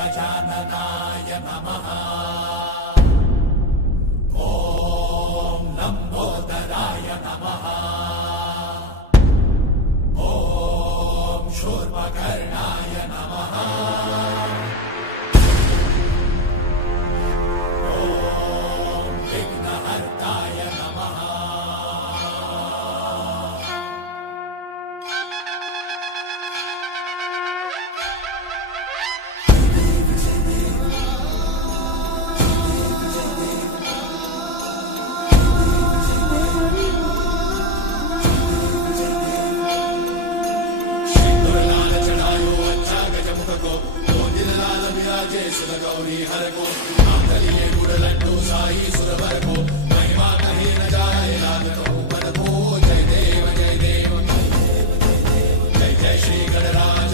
गजाननाय नमः। ॐ लम्बोदराय नमः। ॐ शूर्पकर्णाय नमः। ॐ विघ्नहर्ताय नमः। गौरी हर को आंगलिये गुड़ लड्डू साई सुरवर को महिमा कहीं न जाए राग कहूँ मन को। जय देव जय देव जय जय श्री गणराज